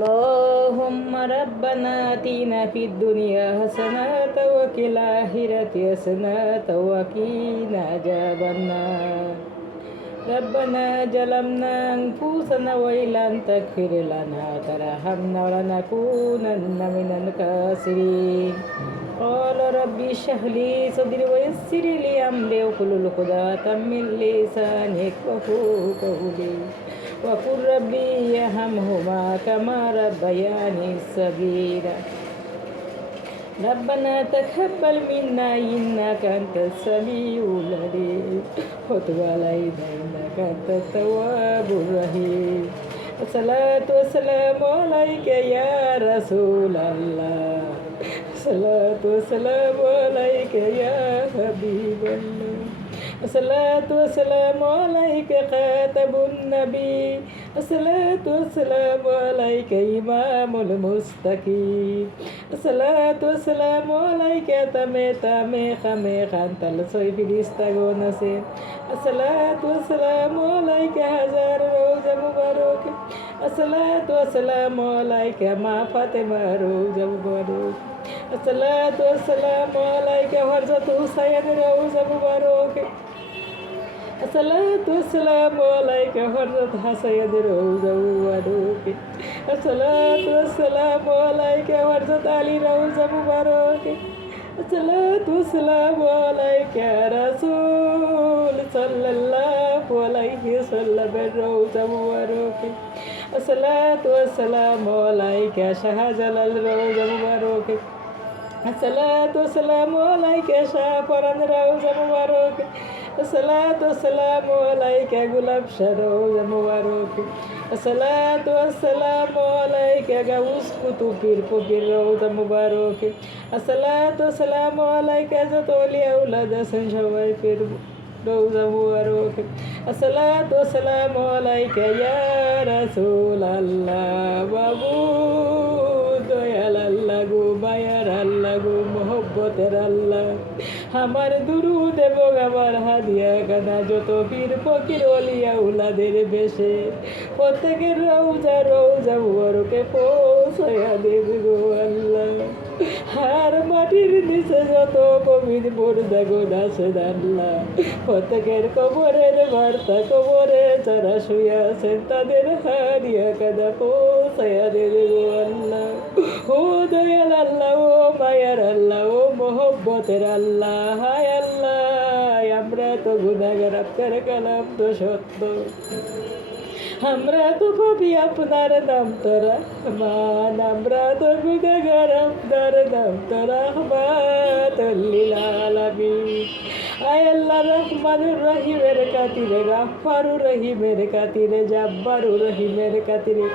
اللهم ربنا آتنا في الدنيا حسنة وفي الآخرة حسنة وقنا عذاب النار ربنا ظلمنا أنفسنا وإن لم تغفر لنا وترحمنا لنكونن من الخاسرين قال ربي اشرح لي صدري ويسر لي أمري واحلل عقدة من لساني يفقهوا قولي وقل ربي ارحمهما كما ربياني صغيرا ربنا تقبل منا إنك أنت السميع العليم وتب علينا إنك أنت التواب الرحيم الصلاة والسلام عليك يا رسول الله الصلاة والسلام عليك يا حبيب الله الصلاة والسلام عليك خاتم النبي الصلاة والسلام عليك إمام المستقيم الصلاة والسلام عليك تمي خمي خانت الصيف الاستغونسي الصلاة والسلام عليك هزار روزة مبارك الصلاة والسلام عليك ما فاطمة روزة مبارك الصلاة والسلام عليك حضرة حسين روزة مبارك الصلاة والسلام عليك حضرة حسين روزة مبارك الصلاة والسلام عليك حضرة علي روزة مبارك الصلاة والسلام عليك يا رسول صلى الله عليه وسلم روزة مبارك الصلاة والسلام عليك يا شهزال روزة مبارك الصلاة والسلام عليك يا شافران روزة مبارك الصلاة والسلام عليك يا غلاب روزة مبارك الصلاة والسلام عليك يا غوث كتب بير روزة مبارك الصلاة والسلام عليك يا زتولي أولاد سنشوي بير روزة مبارك الصلاة والسلام عليك يا رسول الله بابو দয়াল আল্লাহ গো মায়ার আল্লাহ গো মোহব্বতের আল্লাহ আমার দুরুদ এবং আমার হাদিয়া কানা যত বীর ফকির ওলিয়া উলাদের বেশে প্রত্যেকের রওজা মুবারকে পৌঁছায়া দেব গো আল্লাহ আর মাটির নিচে যত কবির মুর্দা গুণ আছে আল্লাহ প্রত্যেকের কবরের বার্তা কবরে যারা শুয়ে আছেন তাদের হাদিয়া কানা পৌঁছায়া দেব গো আল্লাহ ও দয়াল আল্লাহ ও মায়ার আল্লাহ ও মোহব্বতের আল্লাহ হায় আল্লাহ আমরা তো গুনাহগার আপনার কালাম তো সত্য আমরা তো পাপি আপনার নাম তো রহমান আমরা তো গুনাহগার আপনার নাম তো রাহমাতুল লিল আলামিন আয় আল্লাহ রহমানুর রহিমের কাতিরে গাফফারুর রহিমের কাতিরে জাব্বারুর রহিমের কাতিরে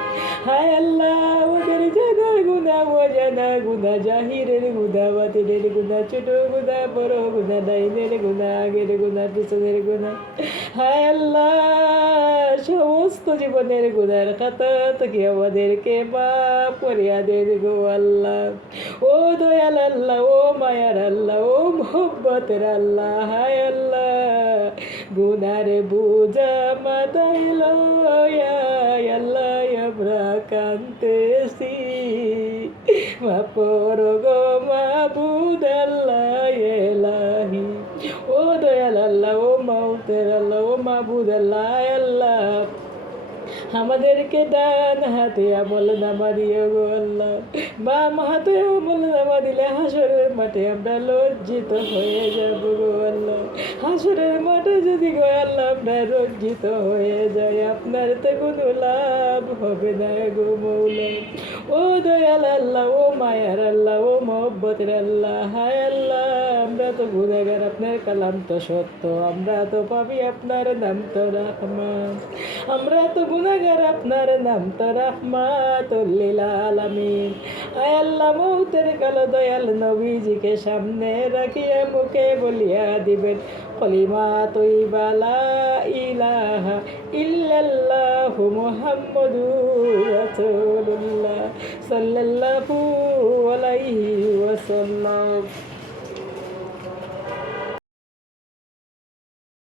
হায় আল্লাহ ওদের জানা গুনাহ অজানা গুনাহ জাহিরের গুনাহ বাতিলের গুনাহ ছোট গুনাহ বড় গুনাহ ডাইনের গুনাহ আগের গুনাহ পিছনের গুনাহ হায় আল্লাহ সমস্ত জীবনের গুনার খাতা থেকে আমাদেরকে মাফ করিয়া দেন গো আল্লাহ ও দয়াল আল্লাহ ও মায়ার আল্লাহ ও মোহব্বতের আল্লাহ হায় আল্লাহ গুনার বুঝা মাথায় লয়া আল্লাহ আমরা কান্তেছি মাপর গো মাবুদ আল্লাহ এলাহি ও দয়াল আল্লাহ ও মাউতের আল্লাহ ও মাবুদ আল্লাহ আল্লাহ আমাদেরকে ডান হাতে আমল নামা দিও গো আল্লাহ বাম হাতে আমল নামা দিলে হাসরের মাঠে আমরা লজ্জিত হয়ে যাব গো আল্লাহ হাসরের মাঠে যদি গো আল্লাহ আমরা লজ্জিত হয়ে যাই আপনার তো কোনো লাভ হবে না গো মৌলা ও দয়াল আল্লাহ ও মায়ার আল্লাহ ও মোহব্বতের আল্লাহ হায় আল্লাহ আমরা তো গুনাহগার আপনার কালাম তো সত্য আমরা তো পাপী আপনার নাম তো রহমান আমরা তো গুনাহগার আপনার নাম তো রাহমাতুল লিল আলামিন আয় আল্লাহ মউতের কালো দয়াল নবীজিকে সামনে রাখিয়া মুখে বলিয়া দিবেন কলিমা তৈবা লা ইলাহা ইল্লাল্লাহু মুহাম্মাদুর রাসূলুল্লাহ সাল্লাল্লাহু আলাইহি ওয়াসাল্লাম।